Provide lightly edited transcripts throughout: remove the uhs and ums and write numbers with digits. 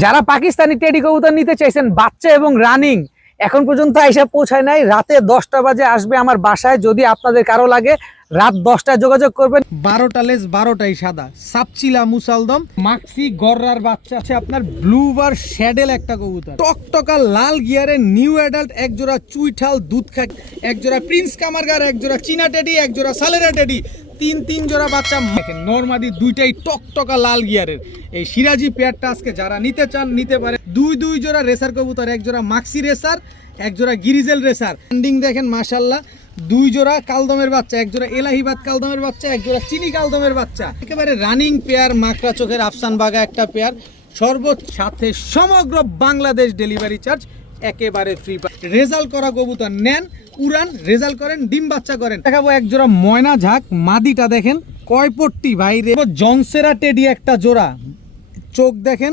যারা পাকিস্তানি টেডি কবুতর নিতে চাইছেন বাচ্চা এবং রানিং এখন পর্যন্ত আইসা পৌঁছায় নাই, রাতে 10টা বাজে আসবে আমার বাসায়। যদি আপনাদের কারো লাগে রাত 10টায় যোগাযোগ করবেন। 12টা লেজ 12টাই সাদা, সাপচিলা মুসালদম মাক্সি গররার বাচ্চা আছে আপনার ব্লুবার শ্যাডেল একটা কবুতর, টকটকা লাল গিয়ারের নিউ অ্যাডাল্ট, এক জোড়া চুইঠাল দুধ খা, এক জোড়া প্রিন্স কামারগার, এক জোড়া চীনা টেডি, এক জোড়া সালেরা টেডি, তিন জোড়া বাচ্চা। দেখেন নরমাদি দুইটাই টকটকা লাল গিয়ারের। এই সিরাজি পেয়ারটা আজকে যারা নিতে চান নিতে পারে। দুই জোড়া রেসার কবুতর, এক জোড়া মাক্সি রেসার, এক জোড়া গিরিজেল রেসার। এন্ডিং দেখেন মাশাল্লাহ, দুই জোড়া কালদমের বাচ্চা, এক জোড়া এলাহিবাদ কালদমের বাচ্চা, এক জোড়া চিনি কালদমের বাচ্চা। একেবারে রানিং পেয়ার, মাকড়া চোখের আফসান বাগা একটা পেয়ার, সর্বোচ্চ সাথে সমগ্র বাংলাদেশ ডেলিভারি চার্জ একেবারে ফ্রি। রেজাল্ট করা কবুতর নেন, উড়ান, রেজাল্ট করেন, ডিম বাচ্চা করেন। দেখাবো এক জোড়া ময়না ঝাঁক, মাদিটা দেখেন কয় পট্টি ভাই রে, জংসেরা টেডি একটা জোড়া, চোখ দেখেন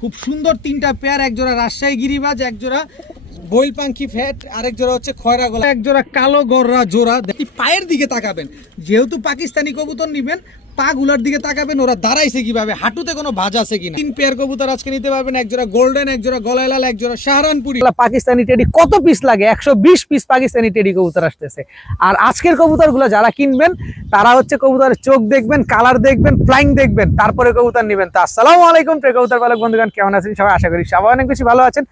খুব সুন্দর। তিনটা পেয়ার, এক জোড়া রাজশাহী গিরিবাজ, এক জোড়া বইল পাঙ্কি ফ্যাট, আরেক জোড়া হচ্ছে খয়রা গলা, এক জোড়া কালো গররা জোড়া। পায়ের দিকে তাকাবেন, যেহেতু পাকিস্তানি কবুতর নিবেন পা গুলার দিকে তাকাবেন, ওরা দাঁড়াইছে কিভাবে, হাঁটুতে কোনো ভাঁজ আছে কিনা। 3 পেয়ার কবুতর আজকে নিতে পারবেন, এক জোড়া গোল্ডেন, এক জোড়া গলায় লাল, এক জোড়া সাহারানপুরি। পাকিস্তানি টেডি কত পিস লাগে? 120 পিস পাকিস্তানি টেডি কবুতর আসতেছে। আর আজকের কবুতরগুলো যারা কিনবেন তারা হচ্ছে কবুতরের চোখ দেখবেন, কালার দেখবেন, ফ্লাইং দেখবেন, তারপরে কবুতর নেবেন। তো আসসালামু আলাইকুম প্রিয় কবুতর পালক বন্ধুগণ, কেমন আছেন সবাই? আশা করি সবাই অনেক বেশি ভালো আছেন।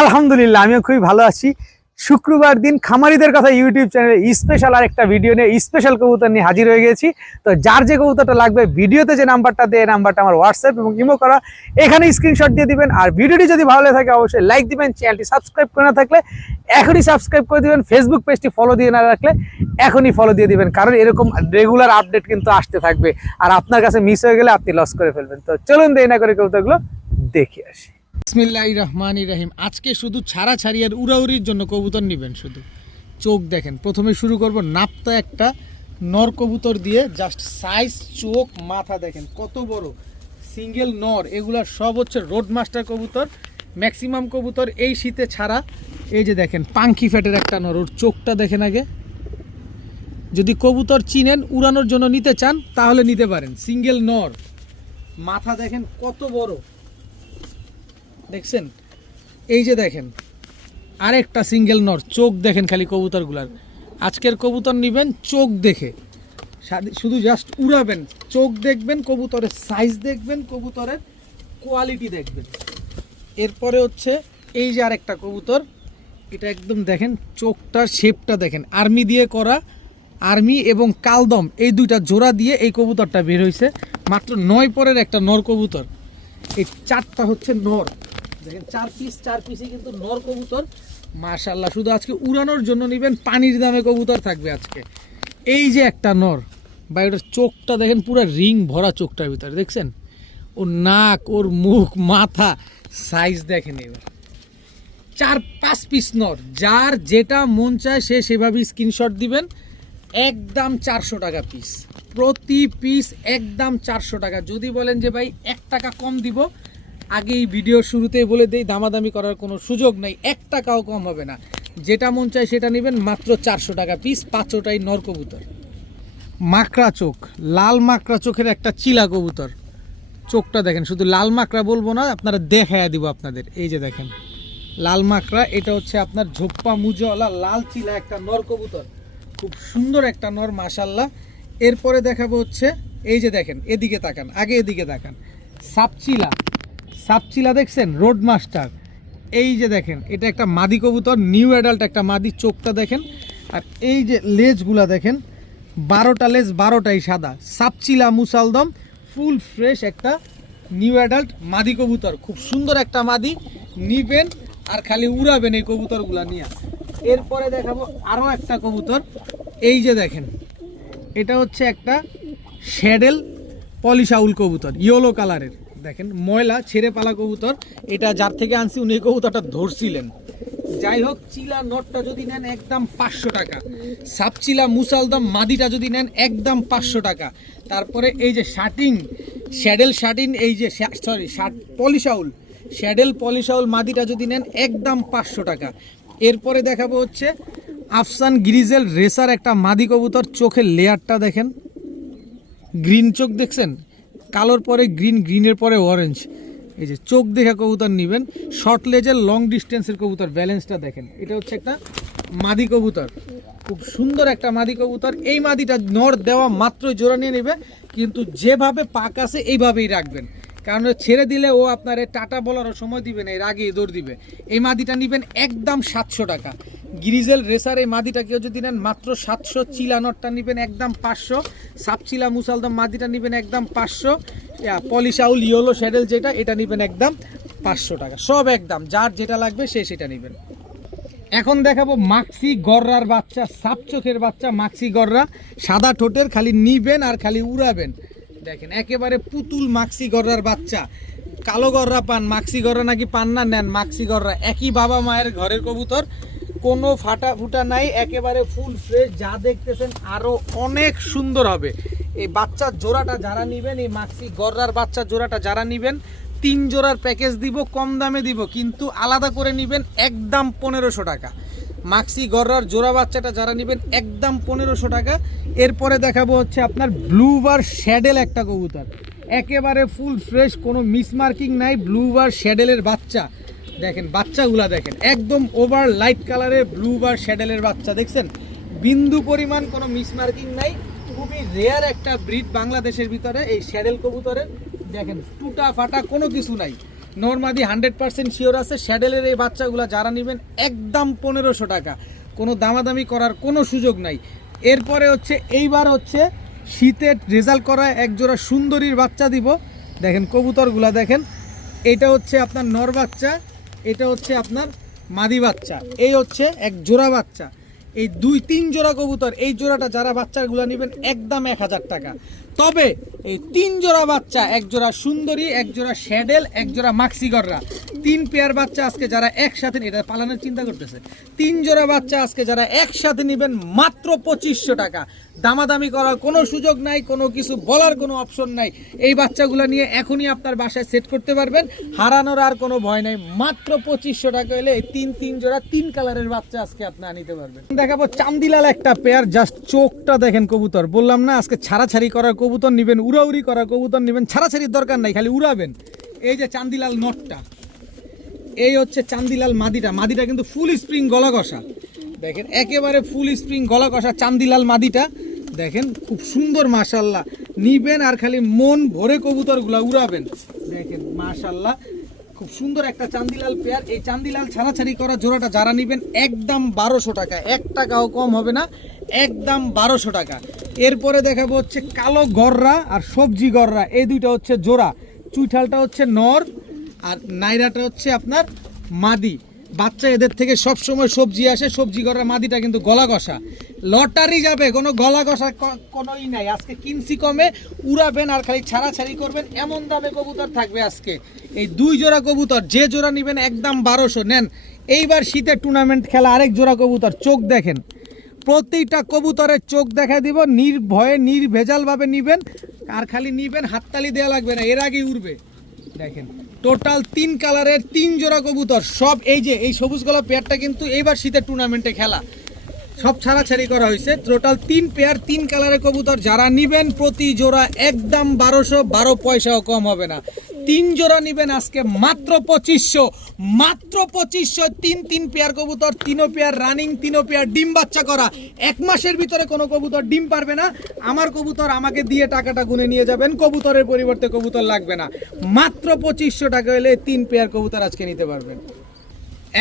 আলহামদুলিল্লাহ আমিও খুবই ভালো আছি। শুক্রবার দিন খামারিদের কথা ইউটিউব চ্যানেলে স্পেশাল আর একটা ভিডিও নিয়ে স্পেশাল কবুতর নিয়ে হাজির হয়ে গেছি। তো যার যে কবুতরটা লাগবে ভিডিওতে যে নাম্বারটা দেয়, নাম্বারটা আমার হোয়াটসঅ্যাপ এবং ইমো করা, এখানে স্ক্রিনশট দিয়ে দিবেন। আর ভিডিওটি যদি ভালো লাগে থাকে অবশ্যই লাইক দিবেন, চ্যানেলটি সাবস্ক্রাইব করে না থাকলে এখনই সাবস্ক্রাইব করে দিবেন, ফেসবুক পেজটি ফলো দিয়ে না রাখলে এখনই ফলো দিয়ে দিবেন, কারণ এরকম রেগুলার আপডেট কিন্তু আসতে থাকবে। আর আপনার কাছে মিস হয়ে গেলে আপনি লস করে ফেলবেন। তো চলুন দেরি না করে কবুতরগুলো দেখে আসি। বিসমিল্লাহির রহমানির রহিম। আজকে শুধু ছাড়াছাড়ি আর উড়াউড়ির জন্য কবুতর নেবেন। শুধু চোখ দেখেন। প্রথমে শুরু করব নাপ্তা একটা নর কবুতর দিয়ে। জাস্ট সাইজ, চোখ, মাথা দেখেন কত বড়, সিঙ্গেল নর। এগুলা সব হচ্ছে রোড মাস্টার কবুতর। ম্যাক্সিমাম কবুতর এই শীতে ছাড়া। এই যে দেখেন পাঙ্কি ফ্যাটের একটা নর, ওর চোখটা দেখেন আগে। যদি কবুতর চিনেন, উড়ানোর জন্য নিতে চান তাহলে নিতে পারেন। সিঙ্গেল নর, মাথা দেখেন কত বড়, দেখছেন? এই যে দেখেন আরেকটা সিঙ্গেল নর, চোখ দেখেন খালি কবুতরগুলার। আজকের কবুতর নেবেন চোখ দেখে, শুধু জাস্ট উড়াবেন, চোখ দেখবেন, কবুতরের সাইজ দেখবেন, কবুতরের কোয়ালিটি দেখবেন। এরপরে হচ্ছে এই যে আরেকটা কবুতর, এটা একদম দেখেন চোখটার শেপটা দেখেন, আর্মি দিয়ে করা। আর্মি এবং কালদম এই দুইটা জোড়া দিয়ে এই কবুতরটা বের হয়েছে। মাত্র 9 পরের একটা নর কবুতর। এই 4টা হচ্ছে নর, দেখেন 4 পিসই কিন্তু নর কবুতর। মাশাআল্লাহ, শুধু আজকে উড়ানোর জন্য নেবেন, পানির দামে কবুতর থাকবে আজকে। এই যে একটা নর ভাই, ওটার চোখটা দেখেন, পুরো রিং ভরা চোখটার ভিতরে, দেখছেন? ওর নাক, ওর মুখ, মাথা, সাইজ দেখেন। এবার 4-5 পিস নর, যার যেটা মন চায় সে সেভাবেই স্ক্রিনশট দিবেন। একদম 400 টাকা পিস, প্রতি পিস একদম 400 টাকা। যদি বলেন যে ভাই 1 টাকা কম দিব, আগেই ভিডিওর শুরুতেই বলে দেই দামাদামি করার কোনো সুযোগ নেই, 1 টাকাও কম হবে না। যেটা মন চায় সেটা নেবেন, মাত্র 400 টাকা পিস। 5টাই নর কবুতর। মাকড়া চোখ, লাল মাকড়া চোখের একটা চিলা কবুতর। চোখটা দেখেন, শুধু লাল মাকড়া বলবো না, আপনারা দেখাইয়া দিব আপনাদের। এই যে দেখেন লাল মাকড়া, এটা হচ্ছে আপনার ঝোপ্পা মুজওয়ালা লাল চিলা একটা নর কবুতর, খুব সুন্দর একটা নর মাশাল্লাহ। এরপরে দেখাবো হচ্ছে এই যে দেখেন, এদিকে তাকান, আগে এদিকে তাকান, সাপচিলা। সাপচিলা দেখছেন, রোড মাস্টার। এই যে দেখেন এটা একটা মাদি কবুতর, নিউ অ্যাডাল্ট একটা মাদি। চোখটা দেখেন, আর এই যে লেজগুলা দেখেন, 12টা লেজ 12টাই সাদা। সাপচিলা মুসালদম, ফুল ফ্রেশ একটা নিউ অ্যাডাল্ট মাদি কবুতর, খুব সুন্দর একটা মাদি। নিবেন আর খালি উড়াবেন এই কবুতরগুলা নিয়ে। এরপরে দেখাবো আরও একটা কবুতর। এই যে দেখেন, এটা হচ্ছে একটা শ্যাডেল পলিশাউল কবুতর, ইয়েলো কালারের। দেখেন ময়লা ছেড়ে পালা কবুতর। এটা যার থেকে আনছি উনি কবুতরটা ধরছিলেন। যাই হোক, চিলা নটটা যদি নেন একদম 500 টাকা। সাপচিলা মুসালদম মাদিটা যদি নেন একদম 500 টাকা। তারপরে এই যে শার্টিং, শ্যাডেল শার্টিন, এই যে পলিশাউল, শ্যাডেল পলিশাউল মাদিটা যদি নেন একদম 500 টাকা। এরপরে দেখাবো হচ্ছে আফসান গ্রিজেল রেসার একটা মাদি কবুতর। চোখের লেয়ারটা দেখেন, গ্রিন চোখ দেখছেন, কালোর পরে গ্রিন, গ্রিনের পরে অরেঞ্জ। এই যে চোখ দেখে কবুতর নেবেন, শর্ট লেজের লং ডিস্টেন্সের কবুতর, ব্যালেন্সটা দেখেন। এটা হচ্ছে একটা মাদি কবুতর, খুব সুন্দর একটা মাদি কবুতর। এই মাদিটা নর দেওয়া মাত্রই জোড়া নিয়ে নেবে, কিন্তু যেভাবে পাক আছে এইভাবেই রাখবেন, কারণ ছেড়ে দিলে ও আপনার টাটা বলারও সময় দিবে না, এর আগে দৌড় দিবে। এই মাদিটা নেবেন একদম 700 টাকা। গ্রিজেল রেসার এই মাদিটা কেউ যদি নেন মাত্র 700, চিলা নটটা নেবেন একদম 500, সাপচিলা মুসালদম মাদিটা নেবেন একদম 500, পলিশাউল ইয়েলো শ্যাডেল যেটা এটা নেবেন একদম 500 টাকা। সব একদম, যার যেটা লাগবে সে সেটা নেবেন। এখন দেখাবো মাক্সি গররার বাচ্চা, সাপ চোখের বাচ্চা মাক্সি গররা, সাদা ঠোঁটের, খালি নিবেন আর খালি উড়াবেন। দেখেন একেবারে পুতুল মাক্সি গররার বাচ্চা। কালো গররা পান, মাক্সি গররা নাকি পান না, নেন মাক্সি গররা। একই বাবা মায়ের ঘরের কবুতর, কোনো ফাটা ফুটা নাই, একেবারে ফুল ফ্রেশ। যা দেখতেছেন আরও অনেক সুন্দর হবে। এই বাচ্চার জোড়াটা যারা নেবেন, এই মাক্সি গররার বাচ্চার জোড়াটা যারা নেবেন, 3 জোড়ার প্যাকেজ দিব, কম দামে দিব, কিন্তু আলাদা করে নেবেন একদম 1500 টাকা। মাক্সি গররার জোড়া বাচ্চাটা যারা নেবেন একদম 1500 টাকা। এরপরে দেখাবো হচ্ছে আপনার ব্লুবার শ্যাডেল একটা কবুতর, একেবারে ফুল ফ্রেশ, কোনো মিসমার্কিং নাই। ব্লুবার শ্যাডেলের বাচ্চা দেখেন, বাচ্চাগুলা দেখেন একদম ওভার লাইট কালারের ব্লুবার শ্যাডেলের বাচ্চা, দেখছেন বিন্দু পরিমাণ কোনো মিসমার্কিং নাই। খুবই রেয়ার একটা ব্রিড বাংলাদেশের ভিতরে এই শ্যাডেল কবুতরের। দেখেন টুটা ফাটা কোনো কিছু নাই, নর্মাদি 100% শিওর আছে। শ্যাডেলের এই বাচ্চাগুলো যারা নেবেন একদম 1500 টাকা, কোনো দামাদামি করার কোনো সুযোগ নাই। এরপরে হচ্ছে এইবার হচ্ছে শীতের রেজাল্ট করা একজোড়া সুন্দরীর বাচ্চা দিব। দেখেন কবুতরগুলা দেখেন, এটা হচ্ছে আপনার নর বাচ্চা, এটা হচ্ছে আপনার মাদি বাচ্চা, এই হচ্ছে এক জোড়া বাচ্চা। এই 2-3 জোড়া কবুতর, এই জোড়াটা যারা বাচ্চাগুলো নেবেন একদম 1000 টাকা। তবে এই 3 জোড়া বাচ্চা, এক জোড়া সুন্দরী, এক জোড়া শ্যাডেল, এক জোড়া মাক্সি গররা, 3 পেয়ার বাচ্চা আজকে যারা একসাথে, এটা পালানোর চিন্তা করতেছে, 3 জোড়া বাচ্চা আজকে যারা একসাথে নেবেন মাত্র 2500 টাকা। দামাদামি করার কোনো সুযোগ নাই, কোনো কিছু বলার কোনো অপশন নাই। এই বাচ্চাগুলো নিয়ে এখনই আপনার বাসায় সেট করতে পারবেন, হারানোর আর কোনো ভয় নাই। মাত্র 2500 টাকা হলে এই 3 জোড়া 3 কালারের বাচ্চা আজকে আপনি নিতে পারবেন। দেখাবো চান্দিলাল একটা পেয়ার, জাস্ট চোখটা দেখেন কবুতর। বললাম না আজকে ছাড়াছাড়ি করার কবুতর নেবেন, উড়াউড়ি করার কবুতর নেবেন, ছাড়াছাড়ির দরকার নাই, খালি উড়াবেন। এই যে চান্দিলাল নটটা, এই হচ্ছে চান্দিলাল মাদিটা। মাদিটা কিন্তু ফুল স্প্রিং গলা কষা, দেখেন একেবারে ফুল স্প্রিং গলা কষা চান্দিলাল মাদিটা। দেখেন খুব সুন্দর, মাশাল্লাহ। নিবেন আর খালি মন ভরে কবুতরগুলা উড়াবেন। দেখেন মাশাল্লাহ, খুব সুন্দর একটা চান্দিলাল পেয়ার। এই চান্দিলাল ছাড়াছাড়ি করা জোড়াটা যারা নিবেন একদম 1200 টাকা, 1 টাকাও কম হবে না, একদম 1200 টাকা। এরপরে দেখাবো হচ্ছে কালো গররা আর সবজি গররা, এই দুইটা হচ্ছে জোড়া। চুইঠালটা হচ্ছে নর আর নাইরাটা হচ্ছে আপনার মাদি বাচ্চা। এদের থেকে সব সময় সবজি আসে, সবজি গররা মাদিটা কিন্তু গলা কষা, লটারি যাবে, কোনো গলা কষা কোনোই নাই। আজকে কিনছি কমে, উড়াবেন আর খালি ছাড়াছাড়ি করবেন, এমন দামে কবুতর থাকবে আজকে। এই 2 জোড়া কবুতর, যে জোড়া নেবেন একদম 1200 নেন। এইবার শীতের টুর্নামেন্ট খেলা আরেক জোড়া কবুতর, চোখ দেখেন, প্রতিটা কবুতরের চোখ দেখা দিব, নির্ভয়ে নির্ভেজালভাবে নিবেন আর খালি নিবেন, হাততালি দেওয়া লাগবে না, এর আগেই উড়বে। দেখেন টোটাল 3 কালারের 3 জোড়া কবুতর, সব এই যে এই সবুজ গলা পেয়ারটা কিন্তু এইবার শীতের টুর্নামেন্টে খেলা, সব ছাড়াছাড়ি করা হয়েছে। টোটাল 3 পেয়ার 3 কালারের কবুতর যারা নিবেন প্রতি জোড়া একদম 1200, 12 পয়সাও কম হবে না। 3 জোড়া নিবেন আজকে মাত্র 2500, মাত্র 2500। 3 পেয়ার কবুতর, 3 পেয়ার রানিং, 3 পেয়ার ডিম বাচ্চা করা। 1 মাসের ভিতরে কোনো কবুতর ডিম পারবে না। আমার কবুতর আমাকে দিয়ে টাকাটা গুনে নিয়ে যাবেন, কবুতরের পরিবর্তে কবুতর লাগবে না। মাত্র 2500 টাকা হলে 3 পেয়ার কবুতর আজকে নিতে পারবেন।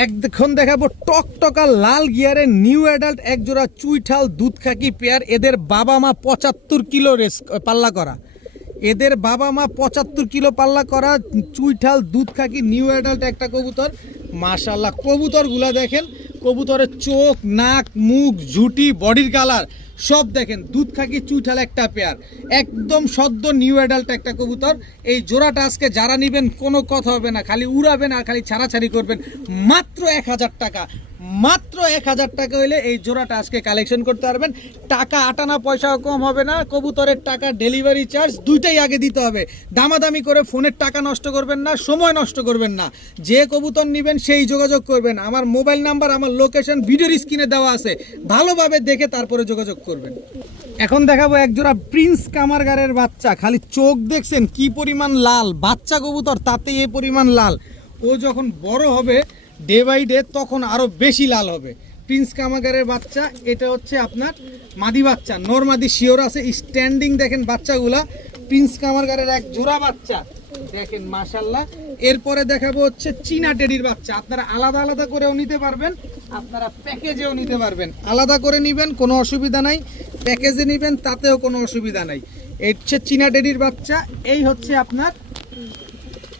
এখন দেখাবো টকটকা লাল গিয়ারের নিউ অ্যাডাল্ট এক জোড়া চুইঠাল দুধখাকি পেয়ার। এদের বাবা মা 75 কিলো পাল্লা করা, এদের বাবা মা 75 কিলো পাল্লা করা চুইঠাল দুধখাকি নিউ অ্যাডাল্ট একটা কবুতর। মাশাআল্লাহ কবুতরগুলা দেখেন, কবুতরের চোখ, নাক, মুখ, ঝুটি, বডির কালার সব দেখেন। দুধখাকি চুইঠাল একটা পেয়ার, একদম সদ্য নিউ অ্যাডাল্ট একটা কবুতর। এই জোড়াটা আজকে যারা নেবেন কোনো কথা হবে না, খালি উড়াবেন আর খালি ছাড়াছাড়ি করবেন। মাত্র 1000 টাকা, মাত্র 1000 টাকা হলে এই জোড়াটা আজকে কালেকশন করতে পারবেন। টাকা আটানা পয়সাও কম হবে না, কবুতরের টাকা, ডেলিভারি চার্জ দুইটাই আগে দিতে হবে। দামাদামি করে ফোনের টাকা নষ্ট করবেন না, সময় নষ্ট করবেন না। যে কবুতর নেবেন সেই যোগাযোগ করবেন। আমার মোবাইল নাম্বার, আমার লোকেশন ভিডিওর স্ক্রিনে দেওয়া আছে, ভালোভাবে দেখে তারপরে যোগাযোগ করবেন। করবেন। এখন দেখাবো একজোড়া প্রিন্স কামারগারের বাচ্চা, খালি চোখ দেখছেন কি পরিমাণ লাল, বাচ্চা কবুতর তাতে এ পরিমাণ লাল, ও যখন বড় হবে ডে বাই ডে তখন আরো বেশি লাল হবে। প্রিন্স কামারগারের বাচ্চা, এটা হচ্ছে আপনার মাদি বাচ্চা, নর মাদি শিওর আছে, স্ট্যান্ডিং দেখেন বাচ্চাগুলা, প্রিন্স কামারগারের এক জোড়া বাচ্চা দেখেন মাশাআল্লাহ। এরপরে দেখাবো হচ্ছে চীনা টেডির বাচ্চা, আপনারা আলাদা আলাদা করেও নিতে পারবেন, আপনারা প্যাকেজেও নিতে পারবেন, আলাদা করে নেবেন কোনো অসুবিধা নাই, প্যাকেজে নেবেন তাতেও কোনো অসুবিধা নাই। এই হচ্ছে চীনা টেডির বাচ্চা, এই হচ্ছে আপনার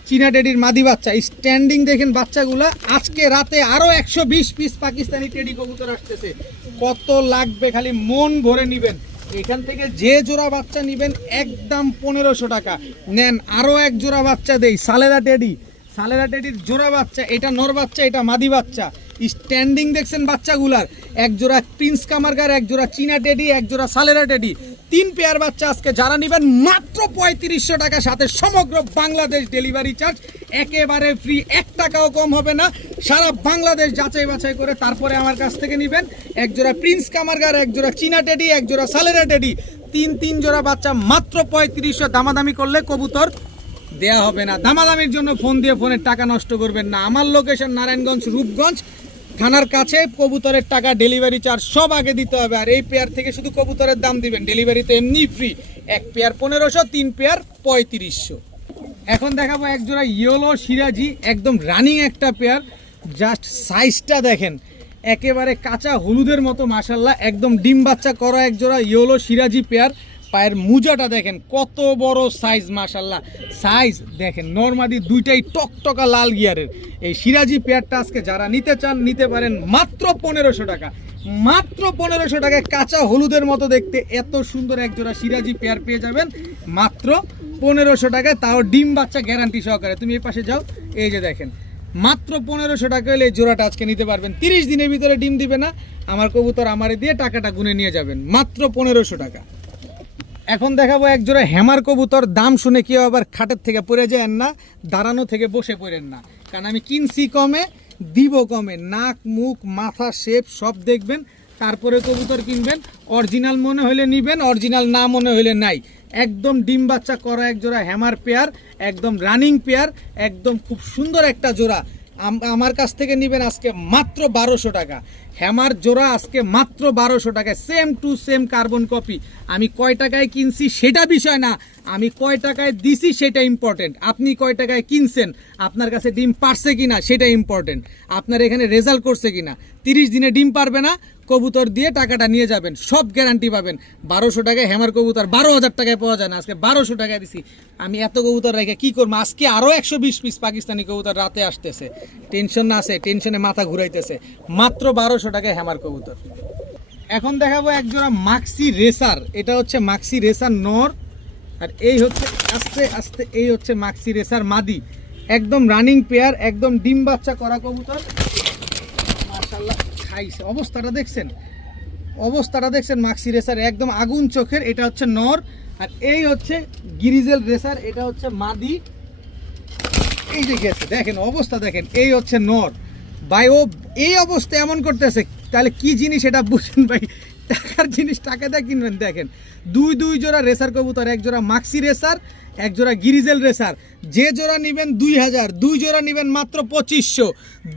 চীনা টেডির মাদি বাচ্চা, স্ট্যান্ডিং দেখেন বাচ্চাগুলা। আজকে রাতে আরো 120 পিস পাকিস্তানি টেডি কবুতর আসতেছে, কত লাগবে খালি মন ভরে নিবেন। এখান থেকে যে জোড়া বাচ্চা নিবেন একদম 1500 টাকা নেন। আরো এক জোড়া বাচ্চা দেই, সালেরা টেডির জোড়া বাচ্চা, এটা নর বাচ্চা এটা মাদি বাচ্চা, স্ট্যান্ডিং দেখছেন বাচ্চাগুলার। এক জোড়া প্রিন্স কামারগার, এক জোড়া চীনা টেডি, এক জোড়া সালেরা টেডি, 3 পেয়ার বাচ্চা আজকে যারা নেবেন মাত্র 3500 টাকা, সাথে সমগ্র বাংলাদেশ ডেলিভারি চার্জ একেবারে ফ্রি, 1 টাকাও কম হবে না। সারা বাংলাদেশ যাচাই বাছাই করে তারপরে আমার কাছ থেকে নেবেন। এক জোড়া প্রিন্স কামারগার, এক জোড়া চীনা টেডি, এক জোড়া সালেরা টেডি, 3 জোড়া বাচ্চা মাত্র 3500। দামাদামি করলে কবুতর দেয়া হবে না। দামাদামির জন্য ফোন দিয়ে ফোনের টাকা নষ্ট করবেন না। আমার লোকেশন নারায়ণগঞ্জ রূপগঞ্জ থানার কাছে, কবুতরের টাকা ডেলিভারি চার্জ সব আগে দিতে হবে। আর এই পেয়ার থেকে শুধু কবুতরের দাম দিবেন, ডেলিভারি তো এমনি ফ্রি। এক পেয়ার 1500, 3 পেয়ার 3500। এখন দেখাবো এক জোড়া ইয়েলো সিরাজি, একদম রানিং একটা পেয়ার, জাস্ট সাইজটা দেখেন একেবারে কাঁচা হলুদের মতো মাশাআল্লাহ, একদম ডিম বাচ্চা করা এক জোড়া ইয়েলো সিরাজি পেয়ার। পায়ের মুজাটা দেখেন কত বড় সাইজ মাশাআল্লাহ, সাইজ দেখেন নরমাদি দুইটাই টকটকা লাল গিয়ারের। এই সিরাজি পেয়ারটা আজকে যারা নিতে চান নিতে পারেন মাত্র 1500 টাকা, মাত্র 1500 টাকায় কাঁচা হলুদের মতো দেখতে এত সুন্দর এক জোড়া সিরাজি পেয়ার পেয়ে যাবেন মাত্র 1500 টাকায়, তাও ডিম বাচ্চা গ্যারান্টি সহকারে। তুমি এই পাশে যাও, এই যে দেখেন মাত্র 1500 টাকা হলে এই জোড়াটা আজকে নিতে পারবেন। 30 দিনের ভিতরে ডিম দিবে না, আমার কবুতর আমারে দিয়ে টাকাটা গুনে নিয়ে যাবেন মাত্র 1500 টাকা। এখন দেখাবো এক জোড়া হ্যামার কবুতর, দাম শুনে কেউ আবার খাটের থেকে পড়ে যায় না, দাঁড়ানো থেকে বসে পড়েন না, কারণ আমি কিনছি কমে দিব কমে, নাক মুখ মাথা শেপ সব দেখবেন তারপরে কবুতর কিনবেন। অরিজিনাল মনে হইলে নিবেন, অরিজিনাল না মনে হইলে নাই। একদম ডিম বাচ্চা করা এক জোড়া হ্যামার পেয়ার, একদম রানিং পেয়ার, একদম খুব সুন্দর একটা জোড়া। আমার কাছ থেকে নেবেন আজকে মাত্র 1200 টাকা। হ্যামার জোড়া আজকে মাত্র 1200 টাকায়, same to same carbon copy. আমি কয় টাকায় কিনছি সেটা বিষয় না, আমি কয় টাকায় দিছি সেটা ইম্পর্টেন্ট। আপনি কয় টাকায় কিনছেন, আপনার কাছে ডিম পারছে কিনা সেটা ইম্পর্টেন্ট, আপনার এখানে রেজাল্ট করছে কিনা। 30 দিনে ডিম পারবে না, কবুতর দিয়ে টাকাটা নিয়ে যাবেন, সব গ্যারান্টি পাবেন। 1200 টাকায় হ্যামার কবুতর 12,000 টাকায় পাওয়া যায় না, আজকে 1200 টাকায় দিছি। আমি এত কবুতর রেখে কি করবো? আজকে আরও 120 পিস পাকিস্তানি কবুতর রাতে আসতেছে, টেনশন না আছে, টেনশনে মাথা ঘুরাইতেছে। মাত্র 1200 টাকায় হ্যামার কবুতর। এখন দেখাবো এক জোড়া মাক্সি রেসার, এটা হচ্ছে মাক্সি রেসার নর, আর এই হচ্ছে আস্তে আস্তে এই হচ্ছে মাক্সি রেসার মাদি, একদম রানিং পেয়ার, একদম ডিম বাচ্চা করা কবুতর মাশাআল্লাহ। খাইছে অবস্থাটা দেখছেন, অবস্থাটা দেখছেন মাক্সি রেসার একদম আগুন চোখের। এটা হচ্ছে নর, আর এই হচ্ছে গিরিজেল রেসার, এটা হচ্ছে মাদি। এই যে গেছে দেখেন অবস্থা দেখেন, এই হচ্ছে নর ভাই। ও এই অবস্থা এমন করতেছে, তাহলে কি জিনিস এটা বুঝুন ভাই, টাকার জিনিস টাকা দিয়ে কিনবেন। দেখেন দুই জোড়া রেসার কবুতর, এক জোড়া মাক্সি রেসার, এক জোড়া গিরিজেল রেসার। যে জোড়া নেবেন 2000, 2 জোড়া নেবেন মাত্র 2500।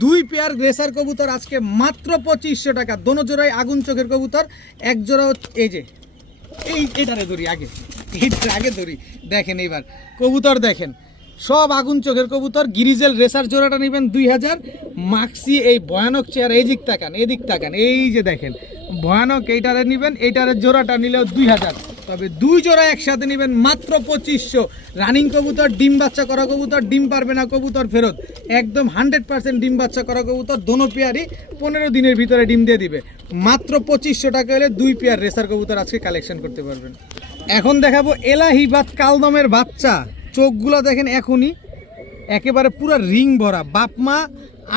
2 পেয়ার রেসার কবুতর আজকে মাত্র 2500 টাকা, দোনো জোড়াই আগুন চোখের কবুতর। এক জোড়া এই যে এটারে ধরি আগে, এইটার আগে ধরি, দেখেন এইবার কবুতর দেখেন সব আগুন চোখের কবুতর। গিরিজেল রেসার জোড়াটা নেবেন 2000, মাক্সি এই ভয়ানক চেয়ার, এই দিক তাকান, এদিক তাকান, এই যে দেখেন ভয়ানক এইটারে নেবেন, এইটারের জোড়াটা নিলেও 2000, তবে 2 জোড়া একসাথে নেবেন মাত্র 2500। রানিং কবুতর, ডিম বাচ্চা করা কবুতর, ডিম পারবে না কবুতর ফেরত, একদম 100% ডিম বাচ্চা করা কবুতর, দোনো পেয়ারই 15 দিনের ভিতরে ডিম দিয়ে দিবে। মাত্র 2500 টাকা হলে 2 পেয়ার রেসার কবুতর আজকে কালেকশন করতে পারবেন। এখন দেখাবো এলাহিবাদ কালদমের বাচ্চা, চোখগুলো দেখেন এখনই একেবারে পুরো রিং ভরা, বাপমা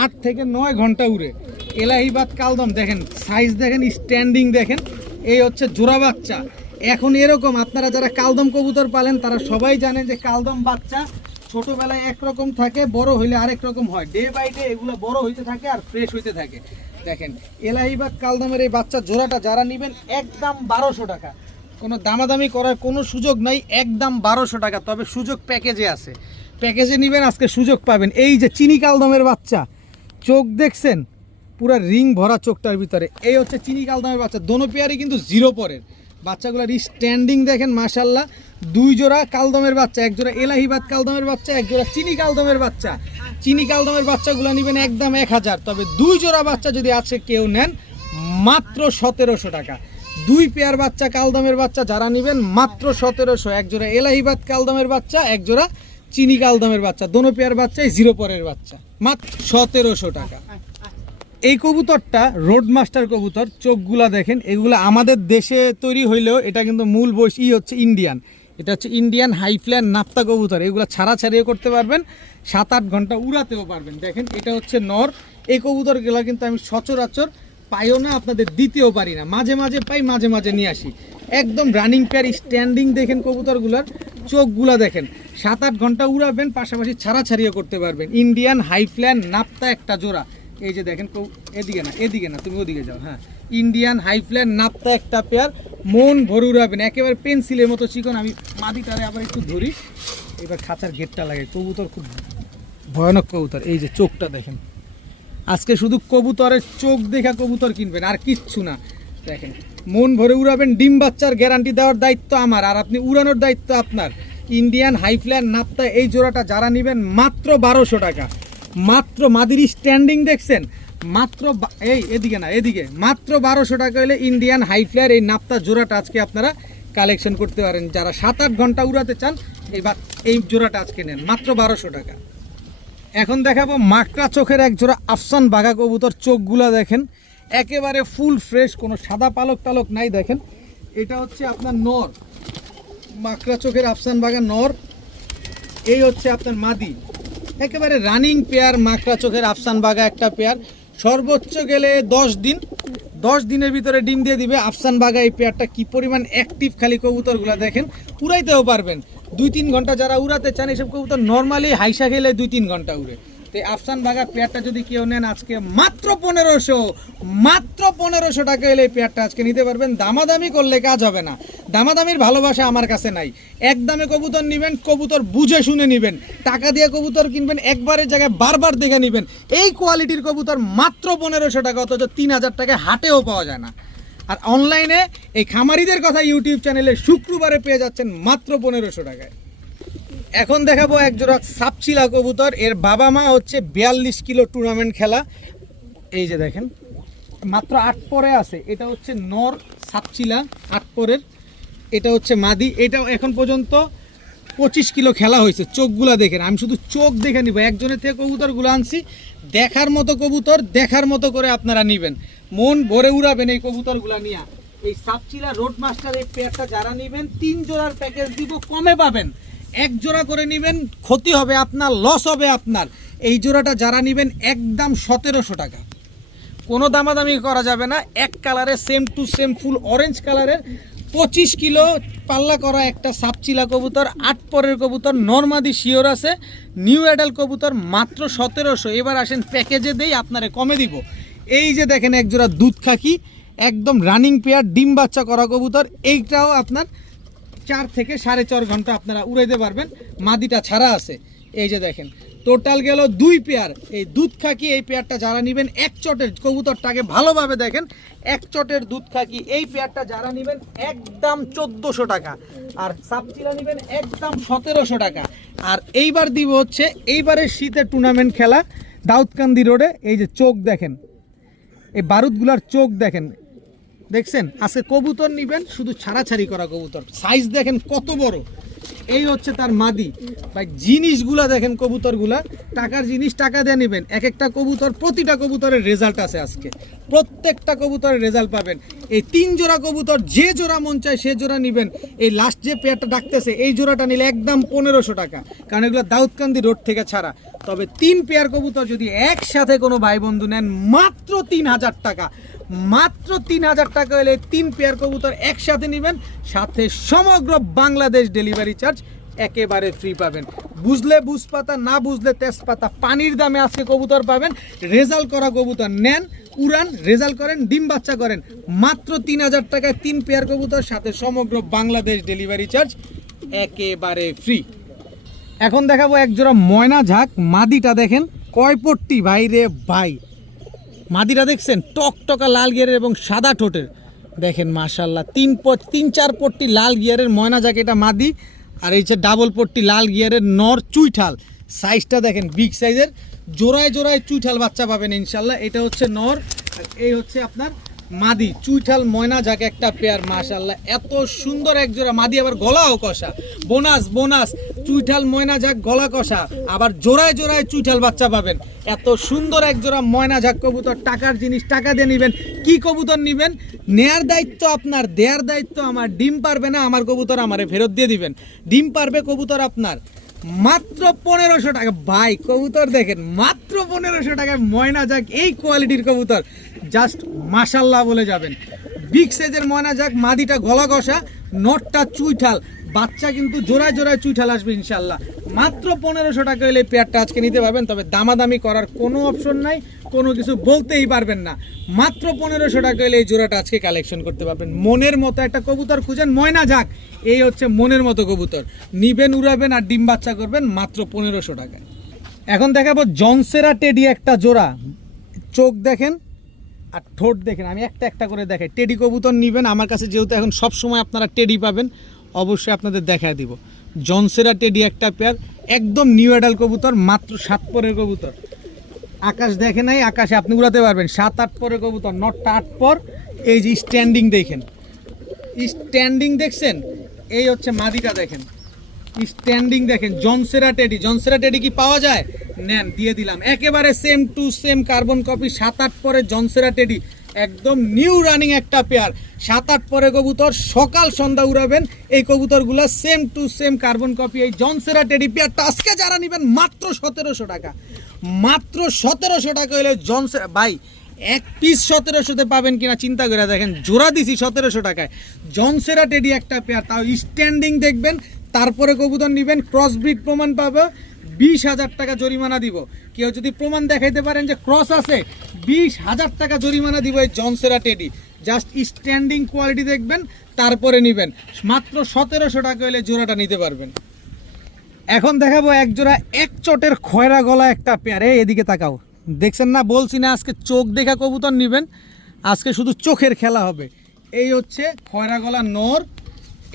8 থেকে 9 ঘন্টা উড়ে। এলাহিবাদ কালদম দেখেন, সাইজ দেখেন, স্ট্যান্ডিং দেখেন, এই হচ্ছে জোড়া বাচ্চা। এখন এরকম আপনারা যারা কালদম কবুতর পালেন তারা সবাই জানেন যে কালদম বাচ্চা ছোটবেলায় একরকম থাকে, বড় হইলে আরেক রকম হয়। ডে বাই ডে এগুলো বড় হইতে থাকে আর ফ্রেশ হইতে থাকে। দেখেন এলাহিবাগ কালদমের এই বাচ্চা জোড়াটা যারা নেবেন একদম 1200 টাকা, কোনো দামাদামি করার কোনো সুযোগ নাই, একদম 1200 টাকা। তবে সুযোগ প্যাকেজে আছে, প্যাকেজে নেবেন আজকে সুযোগ পাবেন। এই যে চিনি কালদমের বাচ্চা, চোখ দেখছেন পুরো রিং ভরা চোখটার ভিতরে, এই হচ্ছে চিনি কালদমের বাচ্চা। দোনো পেয়ারই কিন্তু 0 পরের বাচ্চাগুলোর স্ট্যান্ডিং দেখেন মাশাল্লাহ। 2 জোড়া কালদমের বাচ্চা, 1 জোড়া এলাহিবাগ কালদমের বাচ্চা, 1 জোড়া চিনি কালদমের বাচ্চা। চিনি কালদমের বাচ্চাগুলো নেবেন একদম 1000, তবে 2 জোড়া বাচ্চা যদি আছে কেউ নেন মাত্র 1700 টাকা। 2 পেয়ার বাচ্চা কালদমের বাচ্চা যারা নেবেন মাত্র 1700। 1 জোড়া এলাহিবাগ কালদমের বাচ্চা, 1 জোড়া চিনি কালদমের বাচ্চা, দোনো পেয়ার বাচ্চাই 0 পরের বাচ্চা, মাত্র 1700 টাকা। এই কবুতরটা রোড মাস্টার কবুতর, চোখগুলা দেখেন, এগুলো আমাদের দেশে তৈরি হইলেও এটা কিন্তু মূল বয়স হচ্ছে ইন্ডিয়ান। এটা হচ্ছে ইন্ডিয়ান হাইফ্ল্যান নাপ্তা কবুতর, এগুলো ছাড়িয়ে করতে পারবেন, 7-8 ঘন্টা উড়াতেও পারবেন। দেখেন এটা হচ্ছে নর। এই কবুতরগুলো কিন্তু আমি সচরাচর পাইও না, আপনাদের দিতেও পারি না, মাঝে মাঝে পাই, মাঝে মাঝে নিয়ে আসি। একদম রানিং পেয়ার, স্ট্যান্ডিং দেখেন কবুতরগুলোর, চোখগুলা দেখেন, 7-8 ঘন্টা উড়াবেন, পাশাপাশি ছাড়িয়ে করতে পারবেন। ইন্ডিয়ান হাইফ্ল্যান নাপ্তা একটা জোড়া, এই যে দেখেন, এদিকে না তুমি ওদিকে যাও, হ্যাঁ, ইন্ডিয়ান হাইফ্ল্যান নাপ্তা একটা পেয়ার, মন ভরে উড়াবেন, একেবারে পেন্সিলের মতো চিকন। আমি মাদিটারে আবার একটু ধরি, এবার খাঁচার গেটটা লাগে। কবুতর খুব ভয়ানক কবুতর, এই যে চোখটা দেখেন, আজকে শুধু কবুতরের চোখ দেখা কবুতর কিনবেন, আর কিচ্ছু না। দেখেন মন ভরে উড়াবেন, ডিম বাচ্চার গ্যারান্টি দেওয়ার দায়িত্ব আমার, আর আপনি উড়ানোর দায়িত্ব আপনার। ইন্ডিয়ান হাইফ্ল্যান নাপ্তা এই জোড়াটা যারা নেবেন মাত্র 1200 টাকা। মাত্র মাদির স্ট্যান্ডিং দেখছেন, মাত্র এদিকে মাত্র 1200 টাকা হলে ইন্ডিয়ান হাইফ্লায়ার এই নাপ্তা জোড়াটা আজকে আপনারা কালেকশন করতে পারেন। যারা 7-8 ঘন্টা উড়াতে চান এই জোড়াটা আজকে নেন মাত্র 1200 টাকা। এখন দেখাবো মাকড়া চোখের এক জোড়া আফসান বাঘা কবুতর, চোখগুলা দেখেন একেবারে ফুল ফ্রেশ, কোনো সাদা পালক টালক নাই। দেখেন এটা হচ্ছে আপনার নর, মাকড়া চোখের আফসান বাঘা নর, এই হচ্ছে আপনার মাদি, একেবারে রানিং পেয়ার মাকড়া চোখের আফসান বাঘা একটা পেয়ার। সর্বোচ্চ গেলে 10 দিনের ভিতরে ডিম দিয়ে দিবে আফসান বাঘা। এই পেয়ারটা কি পরিমাণ অ্যাক্টিভ, খালি কবুতরগুলো দেখেন, উড়াইতেও পারবেন 2-3 ঘন্টা। যারা উড়াতে চান এসব কবুতর নর্মালি হাইসা খেলে 2-3 ঘন্টা উড়ে। তো আফসান বাঘা পেয়ারটা যদি কেউ নেন আজকে মাত্র 1500 টাকা এলে এই পেয়ারটা আজকে নিতে পারবেন। দামাদামি করলে কাজ হবে না, দামাদামির ভালোবাসা আমার কাছে নাই। একদমে কবুতর নেবেন, কবুতর বুঝে শুনে নেবেন, টাকা দিয়ে কবুতর কিনবেন, একবারের জায়গায় বারবার দেখে নেবেন। এই কোয়ালিটির কবুতর মাত্র 1500 টাকা, অথচ 3000 টাকায় হাটেও পাওয়া যায় না। আর অনলাইনে এই খামারিদের কথা ইউটিউব চ্যানেলে শুক্রবারে পেয়ে যাচ্ছেন মাত্র 1500 টাকায়। এখন দেখাবো এক জোড়া সাপচিলা কবুতর, এর বাবা মা হচ্ছে 42 কিলো টুর্নামেন্ট খেলা। এই যে দেখেন মাত্র 8 পরে আছে, এটা হচ্ছে নর সাপচিলা 8 পরের, এটা হচ্ছে মাদি। এটাও এখন পর্যন্ত 25 কিলো খেলা হয়েছে। চোখগুলা দেখেন, আমি শুধু চোখ দেখে নিব, একজনের থেকে কবুতরগুলো আনছি, দেখার মতো কবুতর, দেখার মতো করে আপনারা নেবেন, মন ভরে উড়াবেন এই কবুতরগুলা নিয়ে। এই সাপচিলা রোড মাস্টার এই পেয়ারটা যারা নেবেন 3 জোড়ার প্যাকেজ দিব, কমে পাবেন। 1 জোড়া করে নেবেন, ক্ষতি হবে আপনার, লস হবে আপনার। এই জোড়াটা যারা নেবেন একদম 1700 টাকা, কোনো দামাদামি করা যাবে না। এক কালারে same to same full orange কালারের 25 কিলো পাল্লা করা একটা সাপচিলা কবুতর, 8 পরের কবুতর, নরমাদি শিওর আছে, নিউ অ্যাডাল কবুতর, মাত্র 1700। এবার আসেন প্যাকেজে দেই, আপনারে কমে দিব। এই যে দেখেন এক জোড়া দুধ খাকি, একদম রানিং পেয়ার, ডিম বাচ্চা করা কবুতর, এইটাও আপনার 4 থেকে 4.5 ঘন্টা আপনারা উড়াইতে পারবেন, মাদিটা ছাড়া আছে। এই যে দেখেন টোটাল গেল 2 পেয়ার। এই দুধ খাকি এই পেয়ারটা যারা নেবেন এক চটের, কবুতরটাকে ভালোভাবে দেখেন, এক চটের দুধ খাকি এই পেয়ারটা যারা নেবেন একদম 1400 টাকা, আর সাপচিলা নেবেন একদম 1700 টাকা। আর এইবার দিব হচ্ছে এইবারের শীতের টুর্নামেন্ট খেলা দাউদকান্দি রোডে। এই যে চোখ দেখেন, এই বারুদগুলার চোখ দেখেন, দেখছেন। আজকে কবুতর নেবেন শুধু ছাড়াছাড়ি করা কবুতর, সাইজ দেখেন কত বড়। এই হচ্ছে তার মাদি ভাই, জিনিসগুলা দেখেন, কবুতরগুলা টাকার জিনিস, টাকা দিয়ে নেবেন। এক একটা কবুতর, প্রতিটা কবুতরের রেজাল্ট আছে, আজকে প্রত্যেকটা কবুতরের রেজাল্ট পাবেন। এই 3 জোড়া কবুতর, যে জোড়া মন চায় সে জোড়া নেবেন। এই লাস্ট যে পেয়ারটা ডাকতেছে এই জোড়াটা নিলে একদম 1500 টাকা, কারণ এগুলো দাউদকান্দি রোড থেকে ছাড়া। তবে 3 পেয়ার কবুতর যদি একসাথে কোনো ভাই বন্ধু নেন মাত্র 3000 টাকা, মাত্র 3000 টাকা হলে 3 পেয়ার কবুতর একসাথে নেবেন, সাথে সমগ্র বাংলাদেশ ডেলিভারি চার্জ একেবারে ফ্রি পাবেন। বুঝলে বুঝপাতা, না বুঝলে তেজপাতা, পানির দামে আজকে কবুতর পাবেন। রেজাল্ট করা কবুতর নেন, উড়ান, রেজাল্ট করেন, ডিম বাচ্চা করেন, মাত্র 3000 টাকায় 3 পেয়ার কবুতর, সাথে সমগ্র বাংলাদেশ ডেলিভারি চার্জ একেবারে ফ্রি। এখন দেখাবো এক জোড়া ময়না ঝাঁক। মাদিটা দেখেন কয় পট্টি ভাই রে ভাই, মাদিটা দেখছেন টকটকা লাল গিয়ারের এবং সাদা ঠোঁটের। দেখেন মাশাল্লাহ 3-4 পট্টি লাল গিয়ারের ময়না ঝাঁক, এটা মাদি। আর এই যে ডাবল পট্টি লাল গিয়ারের নর চুইঠাল। সাইজটা দেখেন বিগ সাইজের, জোড়ায় জোড়ায় চুইঠাল বাচ্চা পাবেন ইনশাল্লাহ। এটা হচ্ছে নর, আর এই হচ্ছে আপনার মাদি। চুইঠাল ময়না ঝাঁক একটা পেয়ার, মাশাল্লাহ এত সুন্দর এক জোড়া মাদি, আবার গলাও কষা। বোনাস বোনাস, চুইঠাল ময়না ঝাঁক গলা কষা, আবার জোড়ায় জোড়ায় চুইঠাল বাচ্চা পাবেন। এত সুন্দর এক জোড়া ময়না ঝাঁক কবুতর, টাকার জিনিস, টাকা দিয়ে নেবেন। কি কবুতর নেবেন, নেয়ার দায়িত্ব আপনার, দেয়ার দায়িত্ব আমার। ডিম পারবে না আমার কবুতর, আমারে ফেরত দিয়ে দিবেন। ডিম পারবে কবুতর আপনার, মাত্র 1500 টাকা। ভাই কবুতর দেখেন মাত্র 1500 টাকায় ময়না ঝাঁক, এই কোয়ালিটির কবুতর জাস্ট মাশাল্লাহ বলে যাবেন। বিগ সাইজের ময়না ঝাঁক, মাদিটা গলা কষা, নটটা চুইঠাল, বাচ্চা কিন্তু জোড়ায় জোড়ায় চুইঠাল আসবে ইনশাল্লাহ। মাত্র 1500 টাকা হলে পেয়ারটা আজকে নিতে পারবেন, তবে দামাদামি করার কোনো অপশন নাই, কোনো কিছু বলতেই পারবেন না। মাত্র 1500 টাকা হলে এই জোড়াটা আজকে কালেকশন করতে পারবেন। মনের মতো একটা কবুতর খুঁজেন, ময়না ঝাঁক, এই হচ্ছে মনের মতো কবুতর। নিবেন, উড়াবেন আর ডিম বাচ্চা করবেন মাত্র 1500 টাকায়। এখন দেখাবো জনসেরা টেডি একটা জোড়া। চোখ দেখেন আর ঠোঁট দেখেন, আমি একটা একটা করে দেখাই। টেডি কবুতর নিবেন আমার কাছে, যেহেতু এখন সব সময় আপনারা টেডি পাবেন, অবশ্যই আপনাদের দেখায় দিব। জনসেরা টেডি একটা পেয়ার, একদম নিউ অ্যাডাল কবুতর, মাত্র 7 পরের কবুতর। আকাশ দেখে নাই, আকাশে আপনি উড়াতে পারবেন। 7-8 পরের কবুতর, নটটা 8 পর। এই যে স্ট্যান্ডিং দেখেন, স্ট্যান্ডিং দেখছেন, এই হচ্ছে মাদিটা দেখেন, স্ট্যান্ডিং দেখেন। জনসেরা টেডি, জনসেরা টেডি কি পাওয়া যায়? নেন, দিয়ে দিলাম একেবারে same to same carbon copy. 7-8 পরে জনসেরা টেডি, একদম নিউ রানিং একটা পেয়ার। 7-8 পরে কবুতর, সকাল সন্ধ্যা উড়াবেন এই কবুতরগুলো, same to same carbon copy. এই জনসেরা টেডি পেয়ারটা আজকে যারা নেবেন মাত্র 1700 টাকা, মাত্র 1700 টাকা হলে জনসেরা। ভাই এক পিস 1700-তে পাবেন কিনা চিন্তা করে দেখেন, জোড়া দিছি 1700 টাকায়। জনসেরা টেডি একটা পেয়ার, তাও স্ট্যান্ডিং দেখবেন, তারপরে কবুতর নেবেন। ক্রসব্রিড প্রমাণ পাবে, 20,000 টাকা জরিমানা দিব। কেউ যদি প্রমাণ দেখাইতে পারেন যে ক্রস আছে, 20,000 টাকা জরিমানা দিব এই জনসেরা টেডি। জাস্ট স্ট্যান্ডিং কোয়ালিটি দেখবেন, তারপরে নেবেন। মাত্র 1700 টাকা হলে জোড়াটা নিতে পারবেন। এখন দেখাবো এক জোড়া এক চটের খয়রা গলা একটা পেয়ার। এদিকে তাকাও, দেখছেন না, বলছি না আজকে চোখ দেখা কবুতর নেবেন, আজকে শুধু চোখের খেলা হবে। এই হচ্ছে খয়রা গলা নর,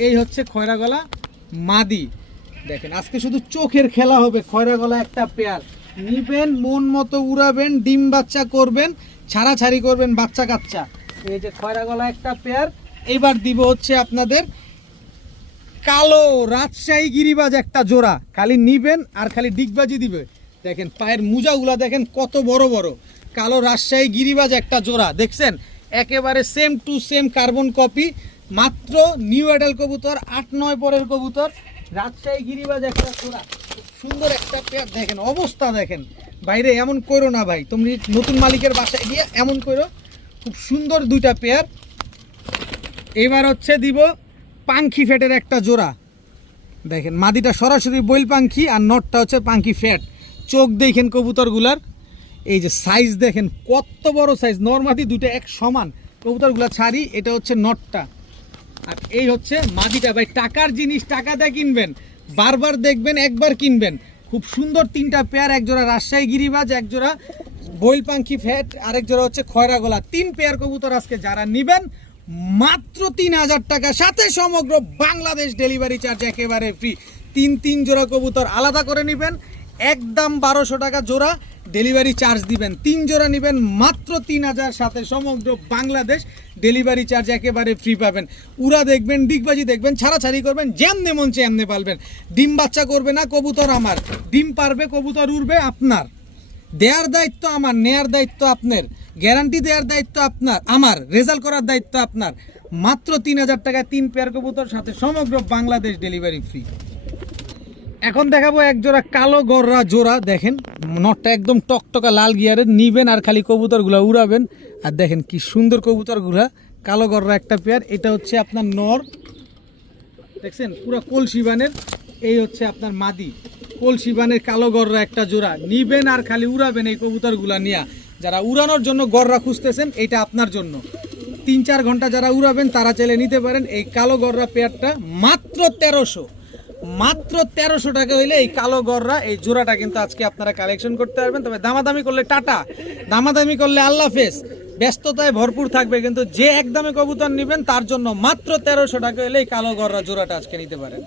এই হচ্ছে খয়রা গলা মাদি। দেখেন আজকে শুধু চোখের খেলা হবে। খয়রা গলা একটা পেয়ার নিবেন, মন মতো উড়াবেন, ডিম বাচ্চা করবেন, ছাড়াছাড়ি করবেন বাচ্চা কাচ্চা। এই যে খয়রা গলা একটা পেয়ার। এবার দিব হচ্ছে আপনাদের কালো রাজশাহী গিরিবাজ একটা জোড়া। খালি নিবেন আর খালি ডিগবাজি দিবে। দেখেন পায়ের মোজাগুলা দেখেন কত বড় বড়। কালো রাজশাহী গিরিবাজ একটা জোড়া, দেখছেন একেবারে same to same carbon copy. মাত্র নিউ অ্যাডাল কবুতর, 8-9 পরের কবুতর, রাজশাহী গিরিবাজ একটা জোড়া। সুন্দর একটা পেয়ার, দেখেন অবস্থা দেখেন। বাইরে এমন করো না ভাই, তুমি নতুন মালিকের বাসায় গিয়ে এমন করো। খুব সুন্দর দুইটা পেয়ার। এবার হচ্ছে দিব পাঙ্খি ফ্যাটের একটা জোড়া। দেখেন মাদিটা সরাসরি বইল পাঙ্খি, আর নটটা হচ্ছে পাঙ্খি ফ্যাট। চোখ দেখেন কবুতরগুলার, এই যে সাইজ দেখেন কত বড় সাইজ। নরমাদি দুটো এক সমান। কবুতরগুলা ছাড়ি, এটা হচ্ছে নটটা আর এই হচ্ছে মাদিটা। ভাই টাকার জিনিস, টাকা দিয়ে কিনবেন, বারবার দেখবেন, একবার কিনবেন। খুব সুন্দর 3টা পেয়ার, এক জোড়া রাজশাহী গিরিবাজ, এক জোড়া বইল পাঙ্খি ফ্যাট, আরেক জোড়া হচ্ছে খয়রা গলা। 3 পেয়ার কবুতর আজকে যারা নেবেন মাত্র 3000 টাকা, সাথে সমগ্র বাংলাদেশ ডেলিভারি চার্জ একেবারে ফ্রি। 3 জোড়া কবুতর আলাদা করে নেবেন, একদম 1200 টাকা জোড়া ডেলিভারি চার্জ দিবেন। 3 জোড়া নেবেন মাত্র 3000, সাথে সমগ্র বাংলাদেশ ডেলিভারি চার্জ একেবারে ফ্রি পাবেন। উড়া দেখবেন, ডিগবাজি দেখবেন, ছাড়াছাড়ি করবেন, যেমনে মন চেয়ে এমনি পালবেন। ডিম বাচ্চা করবে না কবুতর আমার, ডিম পারবে কবুতর উড়বে আপনার। দেয়ার দায়িত্ব আমার, নেয়ার দায়িত্ব আপনার, গ্যারান্টি দেওয়ার দায়িত্ব আপনার, আমার রেজাল্ট করার দায়িত্ব আপনার। মাত্র 3000 টাকায় 3 পেয়ার কবুতর, সাথে সমগ্র বাংলাদেশ ডেলিভারি ফ্রি। এখন দেখাবো এক জোড়া কালো গররা জোড়া। দেখেন নটটা একদম টকটকা লাল গিয়ারের, নিবেন আর খালি কবুতরগুলো উড়াবেন। আর দেখেন কি সুন্দর কবুতরগুলা, কালো গররা একটা পেয়ার। এটা হচ্ছে আপনার নর, দেখছেন পুরো কলসি বানের, এই হচ্ছে আপনার মাদি কলসি বানের কালো গররা একটা জোড়া নিবেন আর খালি উড়াবেন এই কবুতরগুলা নিয়া। যারা উড়ানোর জন্য গররা খুঁজতেছেন এটা আপনার জন্য, 3-4 ঘন্টা যারা উড়াবেন তারা চাইলে নিতে পারেন। এই কালো গররা পেয়ারটা মাত্র 1300 টাকা হইলে এই কালো গররা এই জোড়াটা কিন্তু আজকে আপনারা কালেকশন করতে পারবেন। তবে দামাদামি করলে টাটা, দামাদামি করলে আল্লাহ হাফেজ, ব্যস্ততায় ভরপুর থাকবে। কিন্তু যে একদমে কবুতর নেবেন তার জন্য মাত্র 1300 টাকা হইলে এই কালো গররা জোড়াটা আজকে নিতে পারেন।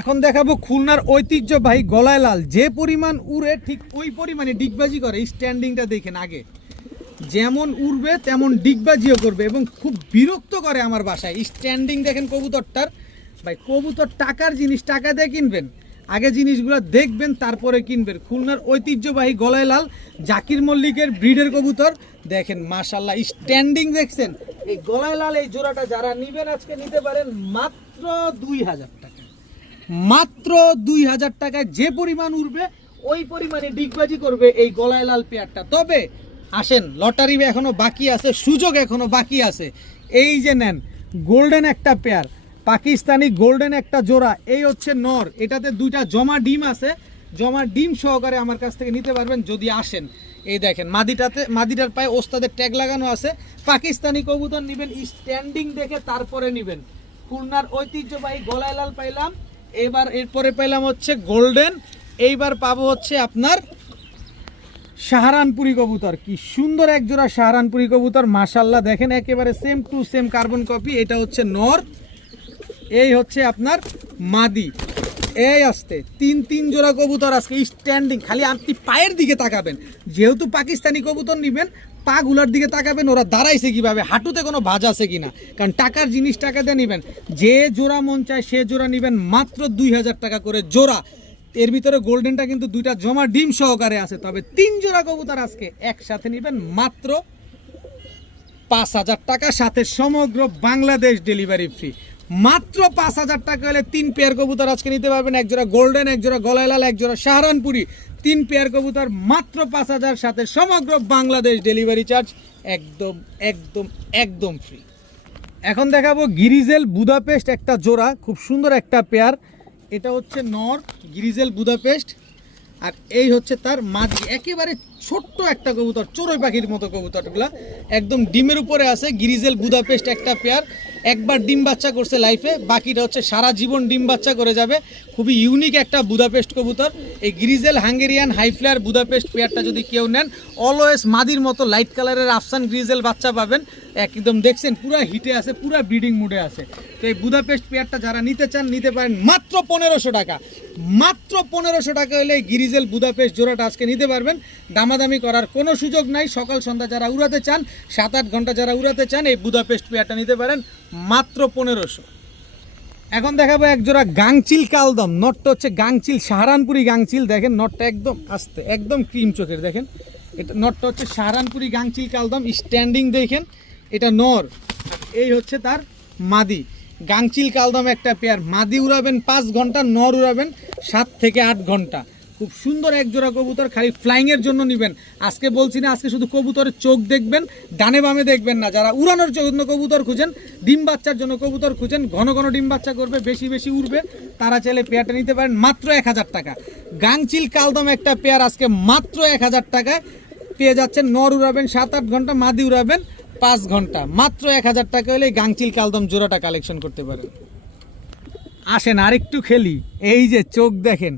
এখন দেখাবো খুলনার ঐতিহ্যবাহী গলায় লাল, যে পরিমাণ উড়ে ঠিক ওই পরিমাণে ডিগবাজি করে। স্ট্যান্ডিংটা দেখেন, আগে যেমন উড়বে তেমন ডিগবাজিও করবে এবং খুব বিরক্ত করে আমার বাসায়। স্ট্যান্ডিং দেখেন কবুতরটার। ভাই কবুতর টাকার জিনিস, টাকা দিয়ে কিনবেন, আগে জিনিসগুলো দেখবেন তারপরে কিনবেন। খুলনার ঐতিহ্যবাহী গলায় লাল জাকির মল্লিকের ব্রিডের কবুতর দেখেন, মাশাআল্লাহ স্ট্যান্ডিং দেখছেন। এই গলায় লাল এই জোড়াটা যারা নেবেন আজকে নিতে পারেন মাত্র 2000 টাকা, মাত্র 2000 টাকায়। যে পরিমাণ উড়বে ওই পরিমাণে ডিগবাজি করবে এই গলায় লাল পেয়ারটা। তবে আসেন, লটারি এখনো বাকি আছে, সুযোগ এখনো বাকি আছে। এই যে নেন গোল্ডেন একটা পেয়ার, পাকিস্তানি গোল্ডেন একটা জোড়া, এই হচ্ছে নর। এটাতে 2টা জমা ডিম আছে, জমা ডিম সহকারে আমার কাছ থেকে নিতে পারবেন যদি আসেন। এই দেখেন মাদিটার পায়ে ওস্তাদের ট্যাগ লাগানো আছে। পাকিস্তানি কবুতর নেবেন স্ট্যান্ডিং দেখে তারপরে নেবেন। খুলনার ঐতিহ্যবাহী গলায় লাল পাইলাম, এরপরে পাইলাম হচ্ছে গোল্ডেন, এইবার পাবো হচ্ছে আপনার শাহরানপুরি কবুতর। কি সুন্দর এক জোড়া শাহরানপুরি কবুতর, মাশাআল্লাহ দেখেন একেবারে same to same carbon copy. এটা হচ্ছে নর, এই হচ্ছে আপনার মাদি। এই আসতে তিন জোড়া কবুতর আজকে স্ট্যান্ডিং। খালি আপনি পায়ের দিকে তাকাবেন, যেহেতু পাকিস্তানি কবুতর নেবেন পা গুলার দিকে তাকাবেন, ওরা দাঁড়াইছে কিভাবে, হাঁটুতে কোনো ভাঁজ আছে কিনা। কারণ টাকার জিনিস টাকা দিয়ে নেবেন, যে জোড়া মন চায় সে জোড়া নেবেন মাত্র 2000 টাকা করে জোড়া। এর ভিতরে গোল্ডেনটা কিন্তু 2টা জমা ডিম সহকারে আছে। তবে 3 জোড়া কবুতর আজকে একসাথে নেবেন মাত্র 5000 টাকা, সাথে সমগ্র বাংলাদেশ ডেলিভারি ফ্রি। মাত্র 5000 টাকা হলে 3 পেয়ার কবুতর আজকে নিতে পারবেন। এক জোড়া গোল্ডেন, এক জোড়া গলায় লাল, এক জোড়া শাহরানপুরি, 3 পেয়ার কবুতর মাত্র 5000, সাথে সমগ্র বাংলাদেশ ডেলিভারি চার্জ একদম একদম একদম ফ্রি। এখন দেখাবো গিরিজেল বুদাপেস্ট একটা জোড়া, খুব সুন্দর একটা পেয়ার। এটা হচ্ছে নর গিরিজেল বুদাপেস্ট, আর এই হচ্ছে তার মাদি। একেবারে ছোট্ট একটা কবুতর, চড়ুই পাখির মতো কবুতরগুলা একদম ডিমের উপরে আছে। গিরিজেল বুদাপেস্ট একটা পেয়ার, একবার ডিম বাচ্চা করছে লাইফে, বাকিটা হচ্ছে সারা জীবন ডিম বাচ্চা করে যাবে। খুবই ইউনিক একটা বুদাপেস্ট কবুতর। এই গিরিজেল হাঙ্গেরিয়ান হাইফ্লায়ার বুদাপেস্ট পেয়ারটা যদি কেউ নেন, অলওয়েজ মাদির মতো লাইট কালারের আফসান গ্রিজেল বাচ্চা পাবেন। একদম দেখছেন পুরা হিটে আছে, পুরা ব্রিডিং মুডে আছে। তো এই বুদাপেস্ট পেয়ারটা যারা নিতে চান নিতে পারেন মাত্র 1500 টাকা, মাত্র 1500 টাকা হলে এই গিরিজেল বুদাপেস্ট জোড়াটা আজকে নিতে পারবেন। দামাদামি করার কোনো সুযোগ নাই। সকাল সন্ধ্যা যারা উড়াতে চান, 7-8 ঘন্টা যারা উড়াতে চান, এই বুদাপেস্ট পেয়ারটা নিতে পারেন মাত্র 1500। এখন দেখাবো এক জোড়া গাংচিল কালদম। নটটা হচ্ছে গাংচিল শাহরানপুরি গাংচিল, দেখেন নটটা একদম আস্তে, একদম ক্রিম চোখের। দেখেন এটা নটটা হচ্ছে শাহরানপুরি গাংচিল কালদম, স্ট্যান্ডিং দেখেন। এটা নর, এই হচ্ছে তার মাদি। গাংচিল কালদম একটা পেয়ার, মাদি উড়াবেন 5 ঘন্টা, নর উড়াবেন 7 থেকে 8 ঘন্টা। খুব সুন্দর এক জোড়া কবুতর, খালি ফ্লাইংয়ের জন্য নেবেন। আজকে বলছি না, আজকে শুধু কবুতরের চোখ দেখবেন, ডানে বামে দেখবেন না। যারা উড়ানোর জন্য কবুতর খুঁজেন, ডিম বাচ্চার জন্য কবুতর খুঁজেন, ঘন ঘন ডিম বাচ্চা করবে, বেশি বেশি উড়বে, তারা চাইলে পেয়ারটা নিতে পারেন মাত্র 1000 টাকা। গাংচিল কালদম একটা পেয়ার আজকে মাত্র 1000 টাকায় পেয়ে যাচ্ছেন। নর উড়াবেন 7-8 ঘন্টা, মাদি উড়াবেন 5 ঘন্টা, মাত্র 1000 টাকা হলে গাংচিল কালদম জোড়াটা কালেকশন করতে পারেন। আসেন আরেকটু খেলি। এই যে চোখ দেখেন,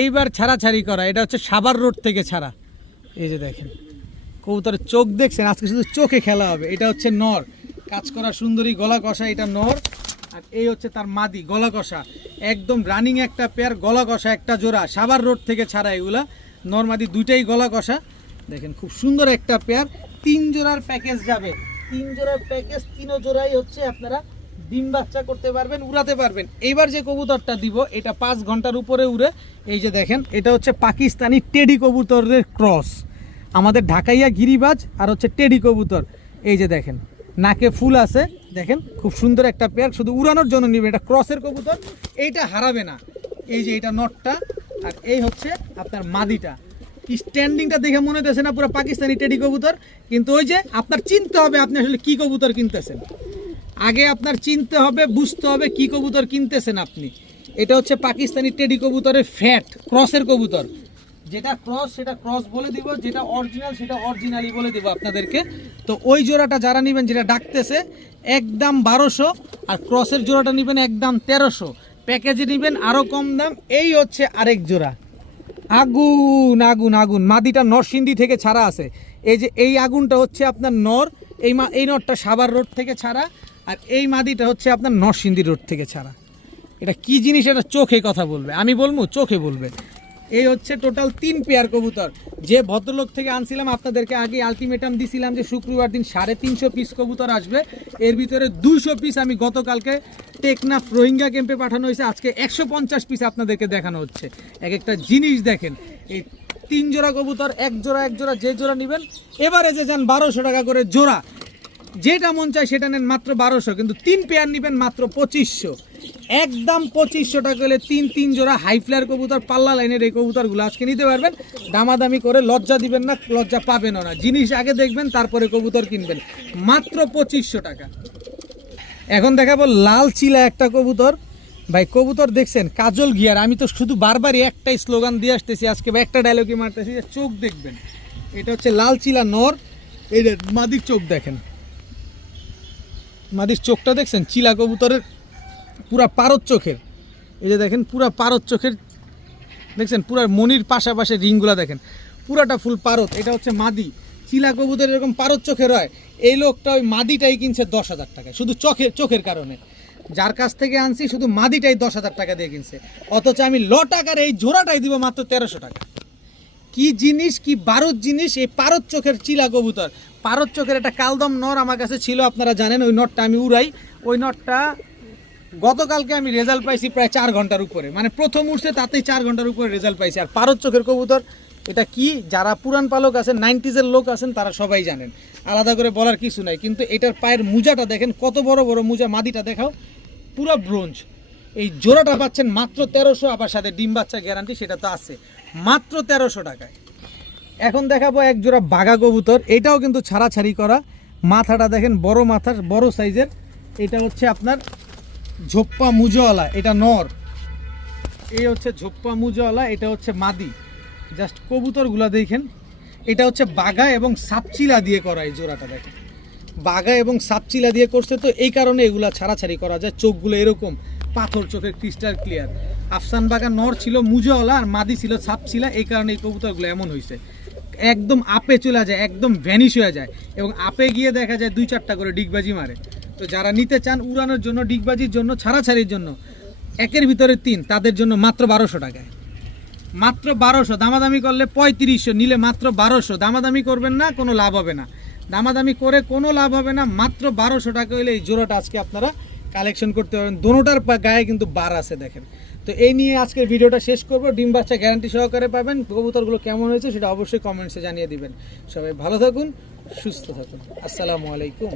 এইবার ছাড়াছাড়ি করা, এটা হচ্ছে সাভার রোড থেকে ছাড়া। এই যে দেখেন কবুতরের চোখ দেখছেন, আজকে শুধু চোখে খেলা হবে। এটা হচ্ছে নর, কাজ করা সুন্দরী, গলা কষা, এটা নর। আর এই হচ্ছে তার মাদি, গলা কষা, একদম রানিং একটা পেয়ার, গলা কষা একটা জোড়া, সাভার রোড থেকে ছাড়া। এগুলা নর মাদি দুইটাই গলা কষা। দেখেন খুব সুন্দর একটা পেয়ার। 3 জোড়ার প্যাকেজ যাবে, 3 জোড়ার প্যাকেজ, 3 জোড়াই হচ্ছে আপনারা ডিম বাচ্চা করতে পারবেন, উড়াতে পারবেন। এইবার যে কবুতরটা দিব এটা 5 ঘন্টার উপরে উড়ে। এই যে দেখেন এটা হচ্ছে পাকিস্তানি টেডি কবুতরের ক্রস, আমাদের ঢাকাইয়া গিরিবাজ আর হচ্ছে টেডি কবুতর। এই যে দেখেন নাকে ফুল আছে, দেখেন খুব সুন্দর একটা পেয়ার, শুধু উড়ানোর জন্য নিবেন। এটা ক্রসের কবুতর, এইটা হারাবে না। এই যে এটা নটটা, আর এই হচ্ছে আপনার মাদিটা। স্ট্যান্ডিংটা দেখে মনে হচ্ছে না পুরো পাকিস্তানি টেডি কবুতর, কিন্তু ওই যে আপনার চিনতে হবে আপনি আসলে কি কবুতর কিনতেছেন। আগে আপনার চিনতে হবে, বুঝতে হবে কি কবুতর কিনতেছেন আপনি। এটা হচ্ছে পাকিস্তানি টেডি কবুতরের ফ্যাট ক্রসের কবুতর, যেটা ক্রস সেটা ক্রস বলে দিব, যেটা অরিজিনাল সেটা অরিজিনালি বলে দিব আপনাদেরকে। তো ওই জোড়াটা যারা নেবেন, যেটা ডাকতেছে একদম 1200, আর ক্রসের জোড়াটা নেবেন একদম 1300, প্যাকেজে নেবেন আরও কম দাম। এই হচ্ছে আরেক জোড়া, আগুন আগুন আগুন, মাদিটা নরসিংদী থেকে ছাড়া আছে। এই যে এই আগুনটা হচ্ছে আপনার নর, এই নরটা সাভার রোড থেকে ছাড়া, আর এই মাদিটা হচ্ছে আপনার নরসিংদী রোড থেকে ছাড়া। এটা কি জিনিস, এটা চোখে কথা বলবে, আমি বলবো চোখে বলবে। এই হচ্ছে টোটাল 3 পেয়ার কবুতর। যে ভদ্রলোক থেকে আনছিলাম আপনাদেরকে আগে আলটিমেটাম দিছিলাম যে শুক্রবার দিন 350 পিস কবুতর আসবে, এর ভিতরে 200 পিস আমি গতকালকে টেকনাফ রোহিঙ্গা ক্যাম্পে পাঠানো হয়েছে, আজকে 150 পিস আপনাদেরকে দেখানো হচ্ছে। এক একটা জিনিস দেখেন, এই 3 জোড়া কবুতর, এক জোড়া যে জোড়া নেবেন এবারে যে যান 1200 টাকা করে জোড়া, যেটা মন চায় সেটা নেন মাত্র 1200, কিন্তু 3 পেয়ার নেবেন মাত্র 2500, একদম 2500 টাকা হলে 3 জোড়া হাই ফ্লায়ার কবুতর, পাল্লা লাইনের এই কবুতরগুলো আজকে নিতে পারবেন। দামাদামি করে লজ্জা দিবেন না, লজ্জা পাবেন না, জিনিস আগে দেখবেন তারপরে কবুতর কিনবেন, মাত্র 2500 টাকা। এখন দেখাবো লাল চিলা একটা কবুতর। ভাই কবুতর দেখছেন কাজল গিয়ার, আমি তো শুধু বারবারই একটাই স্লোগান দিয়ে আসতেছি আজকে, একটা ডায়লগই মারতেছি, যে চোখ দেখবেন। এটা হচ্ছে লাল চিলা নর, এই মাদির চোখ দেখেন, মাদির চোখটা দেখছেন, চিলা কবুতরের পুরা পারদ চোখের, এই যে দেখেন পুরা পারদ চোখের দেখছেন, পুরা মনির পাশাপাশি রিংগুলা দেখেন পুরাটা ফুল পারদ। এটা হচ্ছে মাদি চিলা কবুতর, এরকম পারদ চোখের হয়। এই লোকটা ওই মাদিটাই কিনছে 10,000 টাকায়, শুধু চোখের কারণে। যার কাছ থেকে আনছি শুধু মাদিটাই 10,000 টাকা দিয়ে কিনছে, অথচ আমি টাকার এই জোড়াটাই দিব মাত্র 1300 টাকা। কি জিনিস, কি বারুদ জিনিস এই পারদ চোখের চিলা কবুতর। পারদ চোখের একটা কালদম নর আমার কাছে ছিল, আপনারা জানেন, ওই নটটা আমি উড়াই। ওই নটটা গতকালকে আমি রেজাল্ট পাইছি প্রায় 4 ঘন্টার উপরে, মানে প্রথম উঠছে তাতেই 4 ঘন্টার উপরে রেজাল্ট পাইছি। আর পারদ চোখের কবুতর এটা কি, যারা পুরান পালক আছেন, 90s-এর লোক আছেন, তারা সবাই জানেন, আলাদা করে বলার কিছু নাই। কিন্তু এটার পায়ের মুজাটা দেখেন, কত বড় বড় মুজা, মাদিটা দেখাও পুরো ব্রোঞ্জ। এই জোড়াটা পাচ্ছেন মাত্র 1300, আবার সাথে ডিম বাচ্চা গ্যারান্টি সেটা তো আছে, মাত্র 1300 টাকায়। এখন দেখাবো এক জোড়া বাঘা কবুতর, এটাও কিন্তু ছাড়াছাড়ি করা, মাথাটা দেখেন বড় মাথার, বড় সাইজের। এটা হচ্ছে আপনার ঝোপ্পা মুজওয়ালা, এটা নর। এই হচ্ছে ঝোপ্পা মুজওয়ালা, এটা হচ্ছে মাদি। জাস্ট কবুতরগুলা দেখেন, এটা হচ্ছে বাঘা এবং সাপচিলা দিয়ে করা। এই জোড়াটা দেখেন বাঘা এবং সাপচিলা দিয়ে করছে, তো এই কারণে এগুলা ছাড়াছাড়ি করা যায়। চোখগুলো এরকম পাথর চোখের, ক্রিস্টাল ক্লিয়ার। আফসান বাঘা নর ছিল মুজওয়ালা, আর মাদি ছিল সাপচিলা, এই কারণে এই কবুতরগুলো এমন হয়েছে। একদম আপে চলে যায়, একদম ভ্যানিশ হয়ে যায়, এবং আপে গিয়ে দেখা যায় 2-4টা করে ডিগবাজি মারে। তো যারা নিতে চান উড়ানোর জন্য, ডিগবাজির জন্য, ছাড়াছাড়ির জন্য, একের ভিতরে 3, তাদের জন্য মাত্র 1200 টাকায়, মাত্র 1200। দামাদামি করলে 3500, নিলে মাত্র 1200। দামাদামি করবেন না, কোনো লাভ হবে না, দামাদামি করে কোনো লাভ হবে না। মাত্র 1200 টাকা হলে এই জোড়াটা আজকে আপনারা কালেকশন করতে পারবেন। দোনোটার গায়ে কিন্তু বার আছে দেখেন। তো এই নিয়ে আজকের ভিডিওটা শেষ করব। ডিম বাচ্চা গ্যারান্টি সহকারে পাবেন। কবুতরগুলো কেমন হয়েছে সেটা অবশ্যই কমেন্টসে জানিয়ে দিবেন। সবাই ভালো থাকুন, সুস্থ থাকুন, আসসালামু আলাইকুম।